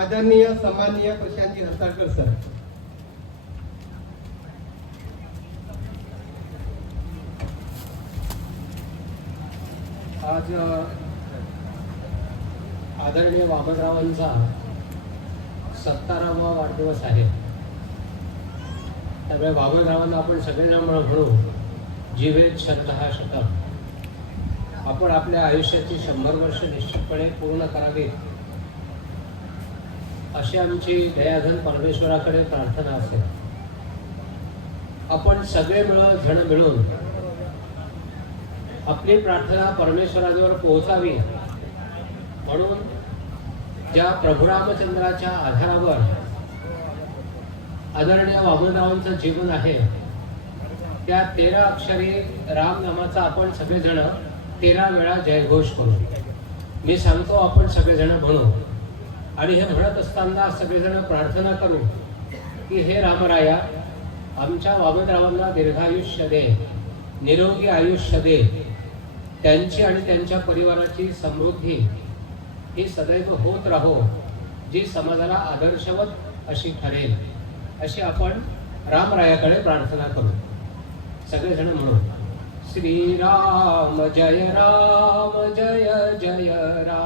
आदरणीय सन्माननीय प्रशांती हस्ताळकर सर. आज आदरणीय बाबतरावांचा सत्तारावा वाढदिवस आहे. त्यामुळे बाबतरावांना आपण सगळेजण म्हणू जीवेत श्रद्धा शतक आपण आपल्या आयुष्याची शंभर वर्ष निश्चितपणे पूर्ण करावीत. अशी आमची दयाधन परमेश्वराकडे प्रार्थना असेल. आपण सगळे मिळून जण मिळून आपली प्रार्थना परमेश्वराजवळ पोहोचावी. म्हणून ज्या प्रभू रामचंद्राच्या आधारावर आदरणीय वामनरावांचं जीवन आहे त्या तेरा अक्षरी राम नामाचा आपण सगळेजण तेरा वेळा जयघोष करू. मी सांगतो आपण सगळेजण म्हणू आणि हे म्हणत असताना सगळेजण प्रार्थना करू की हे रामराया आमच्या बाबतरावांना दीर्घायुष्य दे निरोगी आयुष्य दे. त्यांची आणि त्यांच्या परिवाराची समृद्धी. ही सदैव होत राहो जी समाजाला आदर्शवत अशी ठरेल अशी आपण रामरायाकडे प्रार्थना करू. सगळेजण म्हणू श्रीराम जय राम जय जय राम.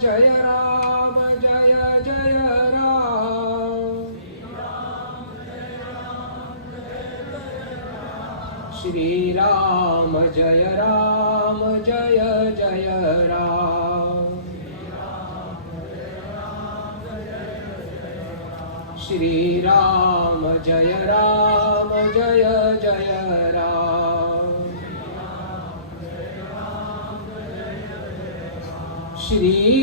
जय राम जय जय राम। श्रीराम जय राम जय जय राम। श्रीराम जय राम जय जय राम।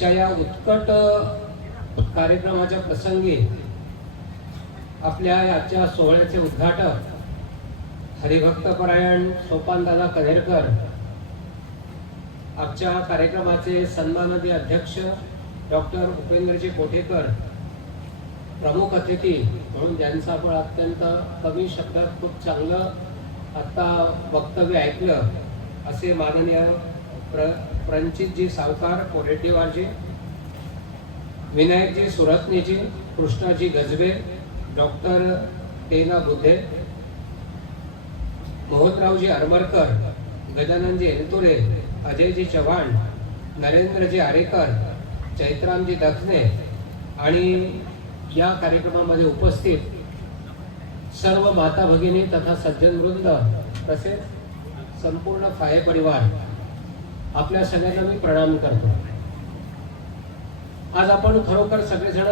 आजच्या या उत्कट कार्यक्रमाच्या प्रसंगी आपल्या आजच्या सोहळ्याचे उद्घाटक हरिभक्तपरायण सोपानदादा कनेरकर आजच्या कार्यक्रमाचे सन्माननीय अध्यक्ष डॉक्टर उपेंद्रजी कोठेकर प्रमुख अतिथी म्हणून ज्यांचं आपण अत्यंत कमी शब्दात खूप चांगलं आत्ता वक्तव्य ऐकलं असे माननीय प्र प्रणचितजी सावकार कोरेटीवारजी विनायकजी सुरतनीजी कृष्णाजी गजबे डॉक्टर तेना बुधे मोहनरावजी अरमरकर गजाननजी एलतुरे अजयजी चव्हाण नरेंद्रजी आरेकर चैत्रामजी दखने आणि या कार्यक्रमामध्ये उपस्थित सर्व माता भगिनी तथा सज्जनवृंद तसेच संपूर्ण फाये परिवार आपल्या सगळ्यांना मी प्रणाम करतो. आज आपण खरोखर सगळेजण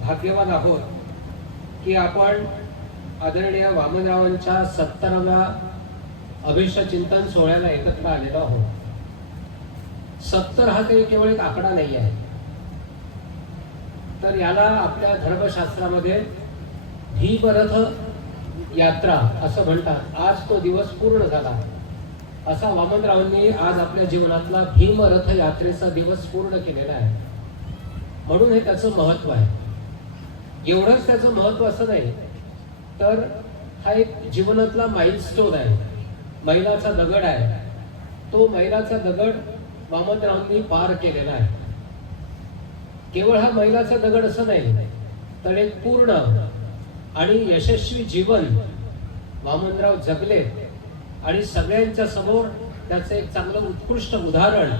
भाग्यवान आहोत की आपण आदरणीय वामनरावांच्या सत्तराव्या अभिष्ट चिंतन सोहळ्याला एकत्र आलेलो आहोत. सत्तर हा काही केवळ एक आकडा नाही आहे. तर याला आपल्या धर्मशास्त्रामध्ये भीमरथ यात्रा असं म्हणतात. आज तो दिवस पूर्ण झाला. असा वामनरावांनी आज आपल्या जीवनातला भीमरथ यात्रेचा दिवस पूर्ण केलेला आहे. म्हणून हे त्याचं महत्त्व आहे. एवढंच त्याचं महत्त्व असं नाही तर हा एक जीवनातला माइलस्टोन आहे. मैलाचा दगड आहे. तो मैलाचा दगड वामनरावांनी पार केलेला आहे. केवळ हा मैलाचा दगड असं नाही तर एक पूर्ण आणि यशस्वी जीवन वामनराव जगले आणि सगळ्यांच्या समोर त्याचं एक चांगलं उत्कृष्ट उदाहरण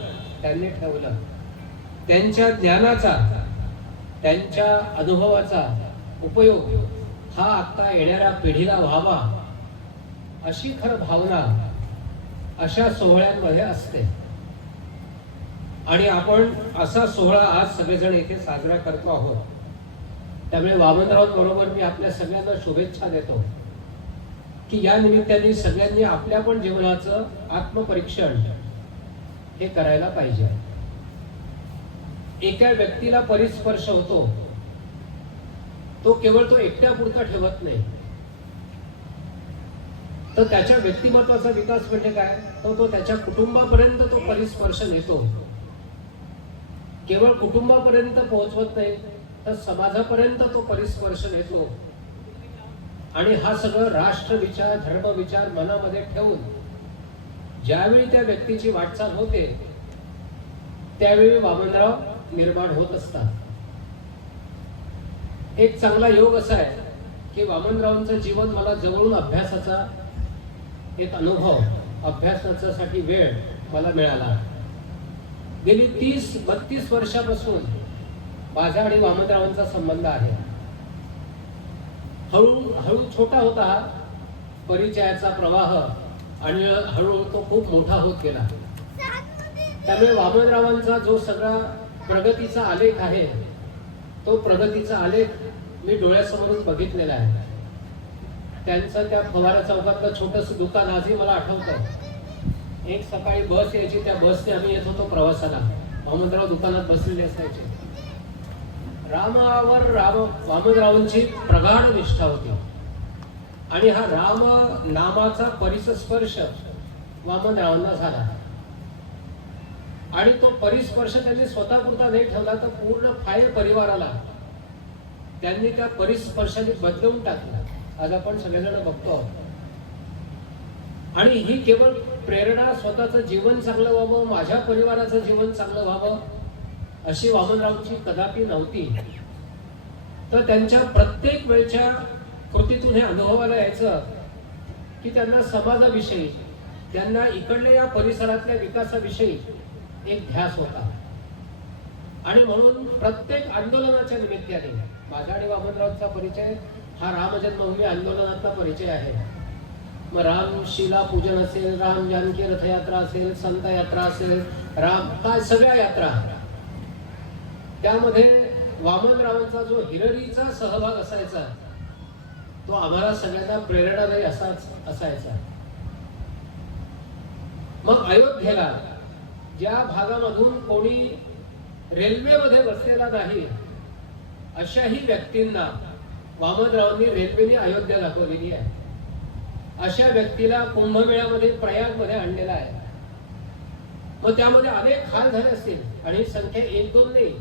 त्यांनी ठेवलं. त्यांच्या ज्ञानाचा त्यांच्या अनुभवाचा उपयोग हा आत्ता येणाऱ्या पिढीला व्हावा अशी खर भावना अशा सोहळ्यांमध्ये असते. आणि आपण असा सोहळा आज सगळेजण इथे साजरा करतो आहोत. त्यामुळे वामनराव बरोबर मी आपल्या सगळ्यांना शुभेच्छा देतो. की या निमित्ताने सगळ्यांनी आपल्या पण जीवनाचं आत्मपरीक्षण हे करायला पाहिजे. एका व्यक्तीला परिस्पर्श होतो तो केवळ तो एकट्यापुरता ठेवत नाही. तर त्याच्या व्यक्तिमत्वाचा विकास म्हणजे काय? तर तो त्याच्या कुटुंबापर्यंत तो परिस्पर्श नेतो. केवळ कुटुंबापर्यंत पोहोचवत नाही तर समाजापर्यंत तो परिस्पर्श नेतो. आणि हा सगळं राष्ट्र विचार धर्म विचार मनामध्ये ठेवून ज्यावेळी त्या व्यक्तीची वाटचाल होते त्यावेळी वामनराव निर्माण होत असतात. एक चांगला योग असा आहे की वामनरावांचं जीवन मला जवळून अभ्यासाचा एक अनुभव अभ्यासासाठी वेळ मला मिळाला. गेली तीस बत्तीस वर्षापासून माझा आणि वामनरावांचा संबंध आहे. हळू हळू छोटा होता परिचयाचा प्रवाह आणि हळूहळू तो खूप मोठा होत गेला. त्यामुळे वामनरावांचा जो सगळा प्रगतीचा आलेख आहे तो प्रगतीचा आलेख मी डोळ्यासमोरच बघितलेला आहे. त्यांचं त्या फवारा चौकातलं छोटस दुकान आजही मला आठवतं एक सकाळी बस यायची त्या बसने आम्ही येत होतो प्रवासाला. वामनराव दुकानात बसलेले असायचे. रामावर राम वामनरावांची प्रगाढ निष्ठा होती. आणि हा राम नामाचा परिसस्पर्श वामनरावांना झाला. आणि तो परिस्पर्श त्यांनी स्वतःपुरता नाही ठेवला तर पूर्ण फायर परिवाराला. त्यांनी त्या परिस्पर्शाने बदलवून टाकलं. आज आपण सगळेजण बघतो आहोत. आणि ही केवळ प्रेरणा स्वतःचं जीवन चांगलं व्हावं माझ्या परिवाराचं जीवन चांगलं व्हावं अशी वामनरावची कदापि नव्हती. तर त्यांच्या प्रत्येक वेळच्या कृतीतून हे अनुभवाला यायचं की त्यांना समाजाविषयी त्यांना इकडल्या या परिसरातल्या विकासाविषयी एक ध्यास होता. आणि म्हणून प्रत्येक आंदोलनाच्या निमित्ताने माझा आणि वामनरावचा परिचय हा राम जन्मभूमी आंदोलनातला परिचय आहे. मग राम शिला पूजन असेल राम जानकी रथयात्रा असेल संत यात्रा असेल राम काय सगळ्या यात्रा. त्यामध्ये वामनरावांचा जो हिररीचा सहभाग असायचा तो आम्हाला सगळ्यांना प्रेरणादायी असाच असायचा. मग अयोध्येला ज्या भागामधून कोणी रेल्वेमध्ये बसलेला नाही अशाही व्यक्तींना वामनरावांनी रेल्वेने अयोध्या दाखवलेली आहे. अशा व्यक्तीला कुंभमेळ्यामध्ये प्रयागमध्ये आणलेला आहे. मग त्यामध्ये अनेक हाल झाले असतील आणि संख्या एक दोन नाही.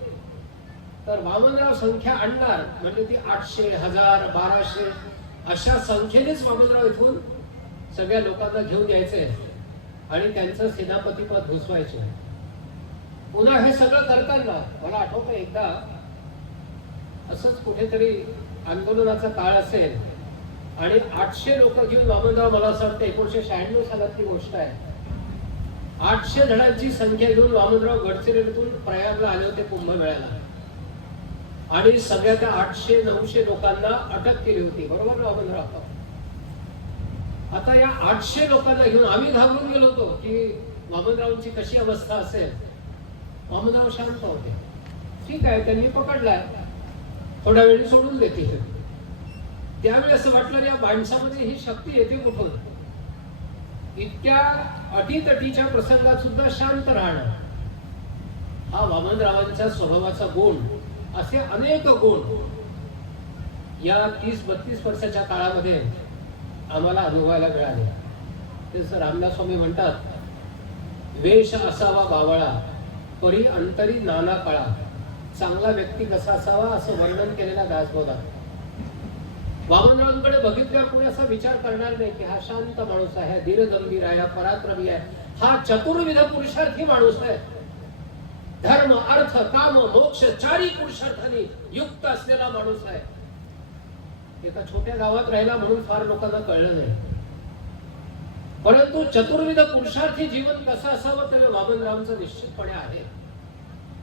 तर वामनराव संख्या आणणार म्हणजे ती आठशे हजार बाराशे अशा संख्येनेच वामनराव इथून सगळ्या लोकांना घेऊन यायचे आणि त्यांचं सेनापतीपद घुसवायचे पुन्हा हे सगळं करताना मला आठवतं एकदा असंच कुठेतरी आंदोलनाचा काळ असेल आणि आठशे लोक घेऊन वामनराव मला असं वाटतं एकोणीशे शहाण्णव सालातली गोष्ट आहे. आठशे जणांची संख्या घेऊन वामनराव गडचिरोलीतून प्रयागला आले होते कुंभमेळ्याला. आणि सगळ्या त्या आठशे नऊशे लोकांना अटक केली होती. बरोबर ना वामनराव आता या आठशे लोकांना घेऊन आम्ही घाबरून गेलो होतो की वामनरावांची कशी अवस्था असेल? वामनराव शांत होते. ठीक आहे त्यांनी पकडलाय. थोड्या वेळी सोडून देतील. त्यावेळी असं वाटलं या माणसामध्ये ही शक्ती येते कुठून? इतक्या अटीतटीच्या प्रसंगात सुद्धा शांत राहणं. हा वामनरावांच्या स्वभावाचा गुण. असे अनेक गुण या तीस बत्तीस वर्षाच्या काळामध्ये आम्हाला अनुभवायला मिळाले. तेच रामदास स्वामी म्हणतात वेश असावा बावळा परी अंतरी नाना काळा. चांगला व्यक्ती कसा असावा असं वर्णन केलेला दासबोधा. वामनरावांकडे बघितल्यावर कोणी असा विचार करणार नाही की हा शांत माणूस आहे धीरगंभीर आहे हा पराक्रमी आहे. हा चतुर्विध पुरुषार्थी माणूस आहे. धर्म अर्थ काम मोक्ष चारी पुरुषार्थाने युक्त असलेला माणूस आहे. एका छोट्या गावात राहिला म्हणून फार लोकांना कळलं नाही. परंतु चतुर्विध पुरुषार्थी जीवन कसं असावं ते बाबनरावचं निश्चितपणे आहे.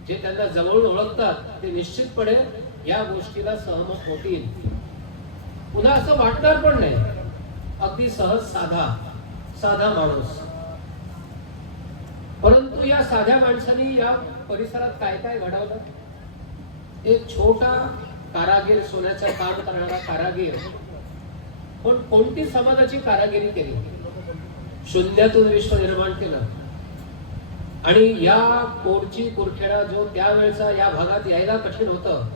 जे त्यांना जवळून ओळखतात ते निश्चितपणे या गोष्टीला सहमत होतील. पुन्हा असं वाटणार पण नाही. अगदी सहज साधा साधा माणूस. परंतु या साध्या माणसाने या परिसरात काय काय घडवलं? एक छोटा कारागीर सोन्याचं काम करणारा कारागीर. पण कोणती समाजाची कारागिरी केली? शून्यातून विश्व निर्माण केलं. आणि या कोरची कुरखेडा जो त्यावेळेचा या भागात यायला कठीण होतं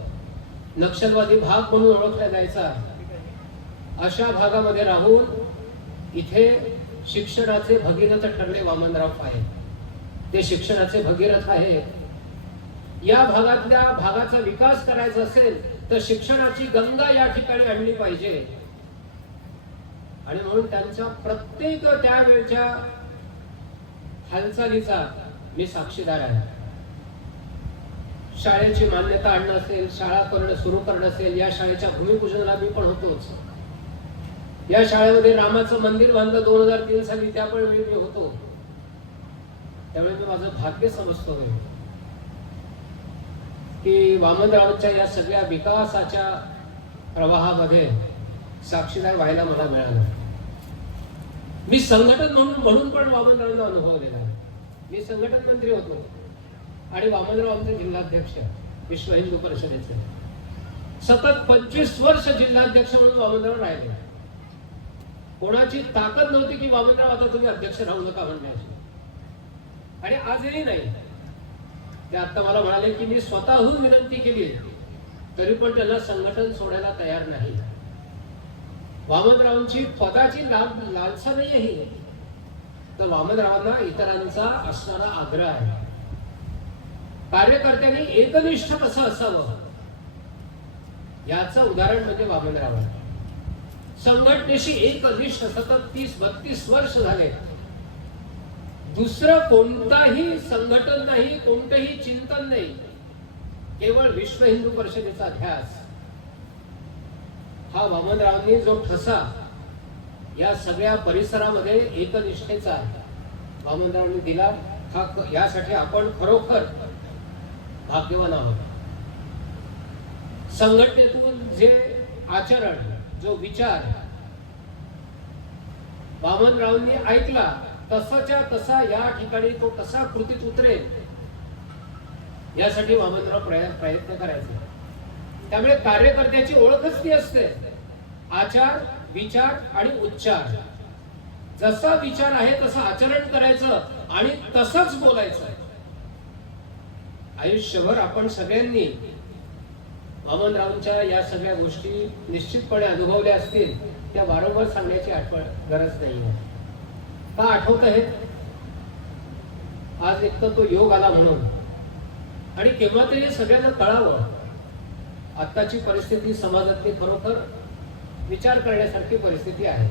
नक्षलवादी भाग म्हणून ओळखला जायचा. अशा भागामध्ये राहून इथे शिक्षणाचे भगीरथ ठरले वामनराव आहे ते शिक्षणाचे भगीरथ आहे या भागातल्या भागाचा विकास करायचा असेल तर शिक्षणाची गंगा या ठिकाणी आणली पाहिजे. आणि म्हणून त्यांच्या प्रत्येक त्यावेळच्या हालचालीचा मी साक्षीदार आहे. शाळेची मान्यता आणणं असेल शाळा करणं सुरू करणं असेल या शाळेच्या भूमिपूजनाला मी पण होतोच. या शाळेमध्ये रामाचं मंदिर बांधलं दोन हजार तीन साली त्या पण वेळी मी होतो. त्यामुळे मी माझं भाग्य समजतो. की वामनरावांच्या या सगळ्या विकासाच्या प्रवाहामध्ये साक्षीदार व्हायला मला मिळालं. मी संघटन म्हणून म्हणून पण वामनरावांना अनुभव दिला. मी संघटन मंत्री होतो आणि वामनराव आमचे जिल्हाध्यक्ष विश्व हिंदू परिषदेचे. सतत पंचवीस वर्ष जिल्हाध्यक्ष म्हणून वामनराव राहिले. कोणाची ताकद नव्हती की वामनराव आता तुम्ही अध्यक्ष राहू नका म्हणण्याची. आणि आजही नाही. ते आता मला म्हणाले की मी स्वतःहून विनंती केली तरी पण त्यांना संघटन सोडायला तयार नाही. वामनरावांची पदाची लाभ लालसा नाही आहे तर वामनरावांना इतरांचा असणारा आग्रह आहे. कार्यकर्त्यांनी एकनिष्ठ कसं असावं? याचं उदाहरण म्हणजे वामनराव संघटनेशी एकनिष्ठ सतत तीस बत्तीस वर्ष झाले दुसरं कोणताही संघटन नाही कोणतंही चिंतन नाही. केवळ विश्व हिंदू परिषदेचा ध्यास हा वामनरावांनी जो ठसा या सगळ्या परिसरामध्ये एकनिष्ठेचा वामनरावांनी दिला हा यासाठी आपण खरोखर भाग्यवान आहोत. संघटनेतून जे आचरण जो विचार वामनरावांनी ऐकला तसाच्या तसा या ठिकाणी तो कसा कृतीत उतरेल यासाठी वामनराव प्रयत्न प्रयत्न करायचे. त्यामुळे कार्यकर्त्याची ओळखच ती असते. आचार विचार आणि उच्चार. जसा विचार आहे तसं आचरण करायचं आणि तसंच बोलायचं. आयुष्यभर आपण सगळ्यांनी वामनरावांच्या या सगळ्या गोष्टी निश्चितपणे अनुभवल्या असतील त्या वारंवार सांगण्याची आठवण गरज नाही का आठवत आहे आज एक तर तो योग आला म्हणून. आणि केव्हा तरी सगळ्यांना कळावं. आत्ताची परिस्थिती समाजातली खरोखर विचार करण्यासारखी परिस्थिती आहे.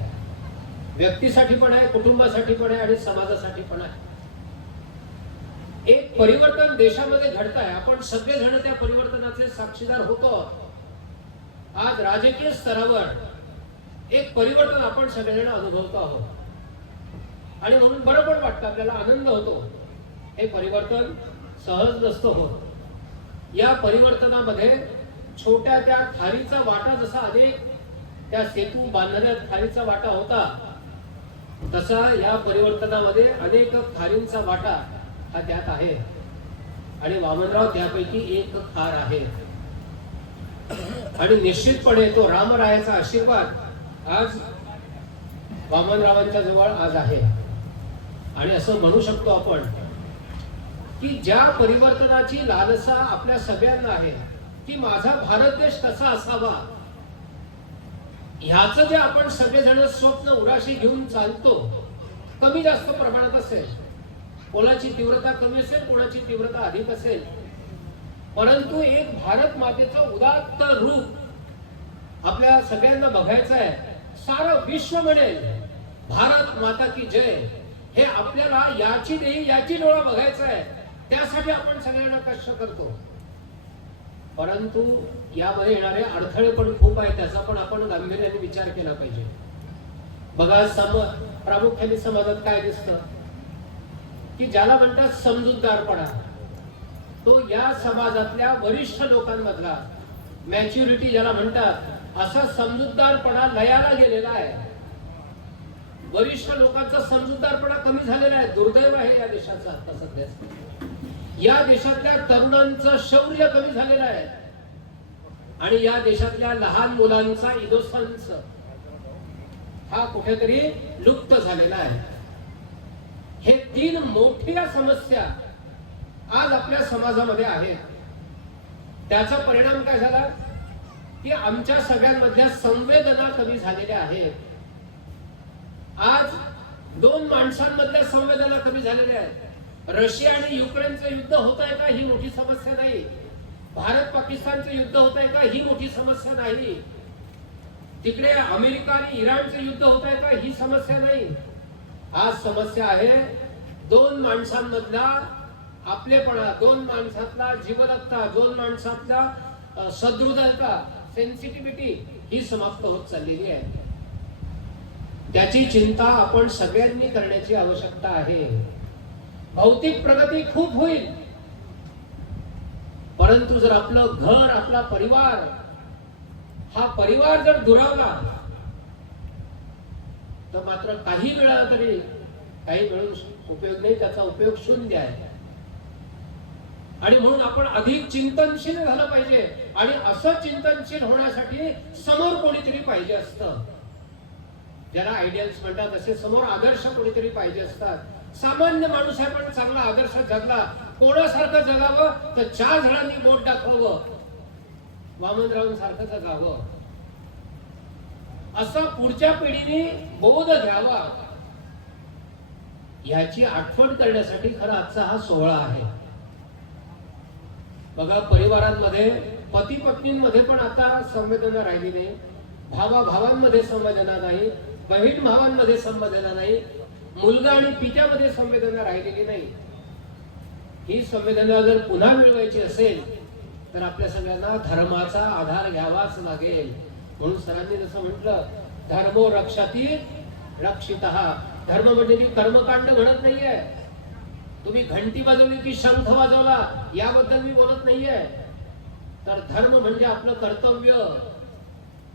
व्यक्तीसाठी पण आहे कुटुंबासाठी पण आहे आणि समाजासाठी पण आहे. एक परिवर्तन देशामध्ये घडत आहे आपण सगळेजण त्या परिवर्तनाचे साक्षीदार होतो. आज राजकीय स्तरावर एक परिवर्तन आपण सगळेजण अनुभवतो आहोत. आणि म्हणून बरं पण वाटतं आपल्याला आनंद होतो. हे परिवर्तन सहज नसतं होत. या परिवर्तनामध्ये छोट्या त्या खारीचा वाटा जसा अनेक त्या सेतू बांधणाऱ्या खारीचा वाटा होता तसा या परिवर्तनामध्ये अनेक खारींचा वाटा हा त्यात आहे. आणि वामनराव त्यापैकी एक खार आहे. आणि निश्चितपणे तो रामरायाचा आशीर्वाद आज वामनरावांच्या जवळ आज आहे. आणि असं म्हणू शकतो आपण की ज्या परिवर्तनाची लालसा आपल्या सगळ्यांना आहे की माझा भारत देश कसा असावा ह्याच जे आपण सगळेजण स्वप्न उराशी घेऊन चालतो कमी जास्त प्रमाणात असेल. कोणाची तीव्रता कमी असेल कोणाची तीव्रता अधिक असेल. परंतु एक भारत मातेचं उदात्त रूप आपल्या सगळ्यांना बघायचं आहे सारं विश्व म्हणेल भारत माता की जय. हे आपल्याला याची नाही याची डोळा बघायचं आहे. त्यासाठी आपण सगळ्यांना कष्ट करतो. परंतु यामध्ये येणारे अडथळे पण खूप आहेत त्याचा पण आपण गांभीर्याने विचार केला पाहिजे. बघा सम प्रामुख्याने समाजात काय दिसतं? की ज्याला म्हणतात समजूतदारपणा. तो या समाजातल्या वरिष्ठ लोकांमधला मॅच्युरिटी ज्याला म्हणतात असा समजूतदारपणा लयाला गेलेला आहे. वरिष्ठ लोकांचा समजूतदारपणा कमी झालेला आहे. दुर्दैव आहे या देशाचा आता सध्या. या देशातल्या तरुणांचं शौर्य कमी झालेलं आहे. आणि या देशातल्या लहान मुलांचा इनोसन्स हा कुठेतरी लुप्त झालेला आहे. हे तीन मोठ्या समस्या आज आपल्या समाजामध्ये आहेत. त्याचा परिणाम काय झाला? की आमच्या सगळ्यांमधल्या संवेदना कमी झालेल्या आहेत. आज दोन माणसांमधल्या संवेदना कमी झालेल्या आहेत. रशिया आणि युक्रेनचं युद्ध होत आहे का ही मोठी समस्या नाही. भारत पाकिस्तानचं युद्ध होत आहे का ही मोठी समस्या नाही. तिकडे अमेरिका आणि इराणचं युद्ध होत आहे का ही समस्या नाही. आज समस्या आहे दोन माणसांमधला आपलेपणा दोन माणसातला जीवदत्ता दोन माणसातला अ, सदृढता सेन्सिटिव्हिटी ही समाप्त होत चाललेली आहे. त्याची चिंता आपण सगळ्यांनी करण्याची आवश्यकता आहे. भौतिक प्रगती खूप होईल. परंतु जर आपलं घर आपला परिवार हा परिवार जर दुरावला तर मात्र काही वेळा तरी काही मिळून उपयोग नाही त्याचा उपयोग शून्य आहे. आणि म्हणून आपण अधिक चिंतनशील झालं पाहिजे. आणि असं चिंतनशील होण्यासाठी समोर कोणीतरी पाहिजे असतं. ज्याला आयडियल्स म्हणतात असे समोर आदर्श कोणीतरी पाहिजे असतात. सामान्य माणूस आहे पण चांगला आदर्श जगला. कोणासारखं जगावं? तर चार जणांनी बोट दाखवावं. वामनरावांसारखं जगावं. असा पुढच्या पिढीने बोध घ्यावा. याची आठवण करण्यासाठी खरं आजचा हा सोहळा आहे. बघा परिवारांमध्ये पती पत्नींमध्ये पण आता संवेदना राहिली नाही. भावा भावांमध्ये संवेदना नाही. बहीण भावांमध्ये संवेदना नाही मुलगा आणि पित्यामध्ये संवेदना राहिलेली नाही. ही संवेदना जर पुन्हा मिळवायची असेल तर आपल्या सगळ्यांना धर्माचा आधार घ्यावाच लागेल. म्हणून सरांनी जसं म्हटलं धर्मो रक्षाती रक्षित. धर्म म्हणजे मी कर्मकांड म्हणत नाहीये. तुम्ही घंटी वाजवली की शंख वाजवला याबद्दल मी बोलत नाहीये. तर धर्म म्हणजे आपलं कर्तव्य.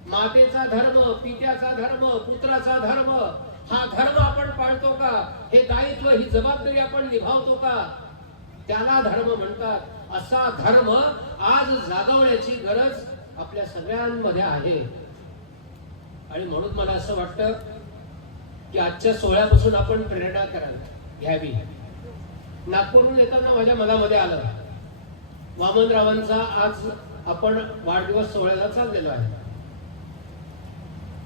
मातेचा धर्म पित्याचा धर्म पुत्राचा धर्म हा धर्म आपण पाळतो का? हे दायित्व ही जबाबदारी आपण निभावतो का? त्याला धर्म म्हणतात. असा धर्म आज जागवण्याची गरज आपल्या सगळ्यांमध्ये आहे. आणि म्हणून मला असं वाटतं की आजच्या सोहळ्यापासून आपण प्रेरणा करावी घ्यावी. नागपूरहून येताना माझ्या मनामध्ये आलं. वामनरावांचा आज आपण वाढदिवस सोहळ्याला चाललेलो आहे.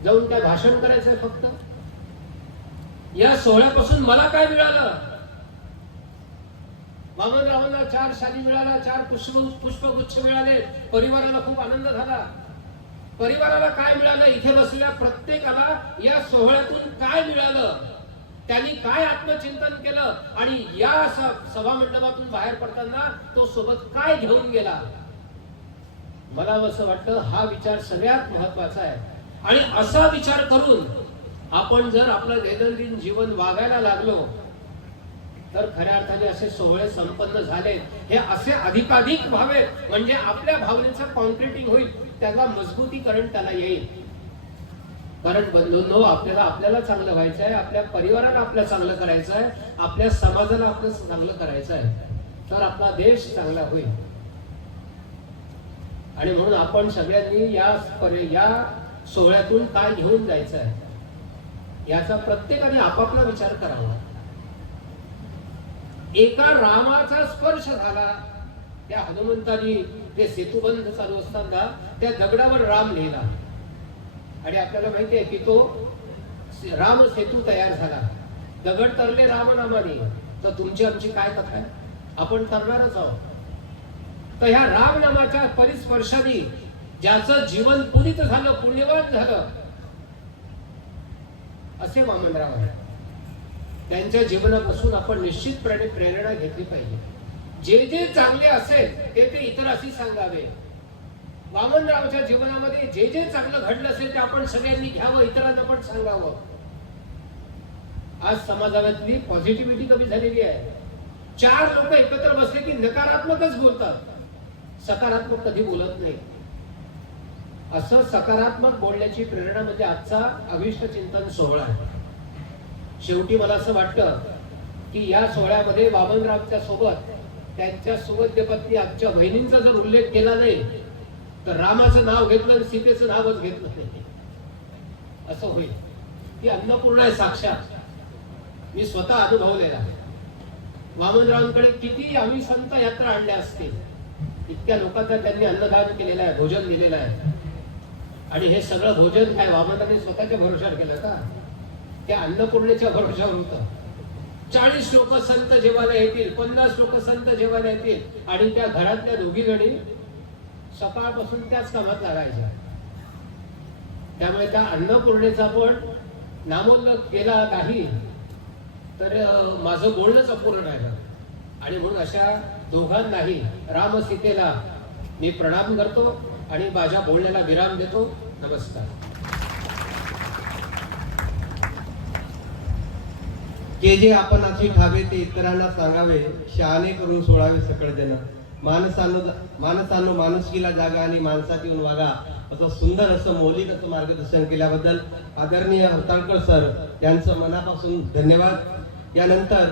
जाऊन काय भाषण करायचंय फक्त? या सोहळ्यापासून मला काय मिळालं? वामनरावांना चार शाली मिळाला चार पुष्प पुष्पगुच्छ मिळाले. परिवाराला खूप आनंद झाला. परिवाराला काय मिळालं? इथे बसलेल्या प्रत्येकाला या सोहळ्यातून काय मिळालं? त्यांनी काय आत्मचिंतन केलं? आणि या सभा मंडपातून बाहेर पडताना तो सोबत काय घेऊन गेला? मला असं वाटतं हा विचार सगळ्यात महत्त्वाचा आहे. आणि असा विचार करून आपण जर आपलं दैनंदिन जीवन वागायला लागलो तर खऱ्या अर्थाने असे सोहळे संपन्न झाले. हे असे अधिकाधिक व्हावे म्हणजे आपल्या भावनेचं कॉन्क्रिटिंग होईल त्याला मजबूतीकरण त्याला येईल. कारण बंधूंनो आपल्याला आपल्याला चांगलं व्हायचं आहे आपल्या परिवाराला आपलं चांगलं करायचं आहे आपल्या समाजाला आपलं चांगलं करायचं आहे तर आपला देश चांगला होईल. आणि म्हणून आपण सगळ्यांनी या या सोहळ्यातून काय घेऊन जायचं आहे याचा प्रत्येकाने आपापला विचार करावा. एका रामाचा स्पर्श झाला त्या हनुमंतानी ते सेतुबंध चालू असताना त्या दगडावर राम लिहिला. आणि आपल्याला माहिती आहे की तो राम सेतू तयार झाला. दगड तरले रामनामाने. तर तुमची आमची काय कथा आहे? आपण तरणारच आहोत. तर ह्या रामनामाच्या परिस्पर्शाने ज्याचं जीवन पुनित झालं पुण्यवान झालं असे वामनराव आहे त्यांच्या जीवनापासून आपण निश्चितपणे प्रेरणा घेतली पाहिजे. जे जे चांगले असेल ते ते इतरांशी सांगावे. वामनरावच्या जीवनामध्ये जे जे चांगलं घडलं असेल ते आपण सगळ्यांनी घ्यावं इतरांना पण सांगावं. आज समाजातली पॉझिटिव्हिटी कमी झालेली आहे. चार लोक एकत्र बसले की नकारात्मकच बोलतात. सकारात्मक कधी बोलत नाही. असं सकारात्मक बोलण्याची प्रेरणा म्हणजे आजचा अविष्ट चिंतन सोहळा आहे. शेवटी मला असं वाटतं की या सोहळ्यामध्ये बाबनरावच्या सोबत त्यांच्या सुवद्य पत्नी आजच्या बहिणींचा जर उल्लेख केला नाही तर रामाचं नाव घेतलं आणि सीतेचं नावच घेतलं नाही. असं होईल. ती अन्नपूर्णा आहे साक्षात. मी स्वतः अनुभवलेला आहे. वामनरावांकडे किती आम्ही संत यात्रा आणल्या असतील इतक्या लोकांना त्यांनी अन्नदान केलेलं आहे भोजन दिलेलं आहे. आणि हे सगळं भोजन काय वामनाने स्वतःच्या भरोशावर केलं का? त्या अन्नपूर्णेच्या भरोशावर होतं. चाळीस लोक संत जेवायला येतील पन्नास लोक संत जेवायला येतील आणि त्या घरातल्या दोघी जणी सकाळपासून त्याच कामात लागायच्या. त्यामुळे त्या अन्नपूर्णेचा पण नामोल्लेख केला नाही तर माझं बोलणंच अपूर्ण राहिलं. आणि म्हणून अशा दोघांनाही राम सीतेला मी प्रणाम करतो. आणि माझ्या बोलण्याला विराम देतो. नमस्कार. के जे आपण अशी ठावे ते इतरांना सांगावे शहाणे करून सोडावे सकळ देणं माणसानो माणसानो माणुसकीला जागा आणि माणसात येऊन वागा. असं सुंदर असं मौलिक असं मार्गदर्शन केल्याबद्दल आदरणीय हरताळकर सर यांचं मनापासून धन्यवाद. यानंतर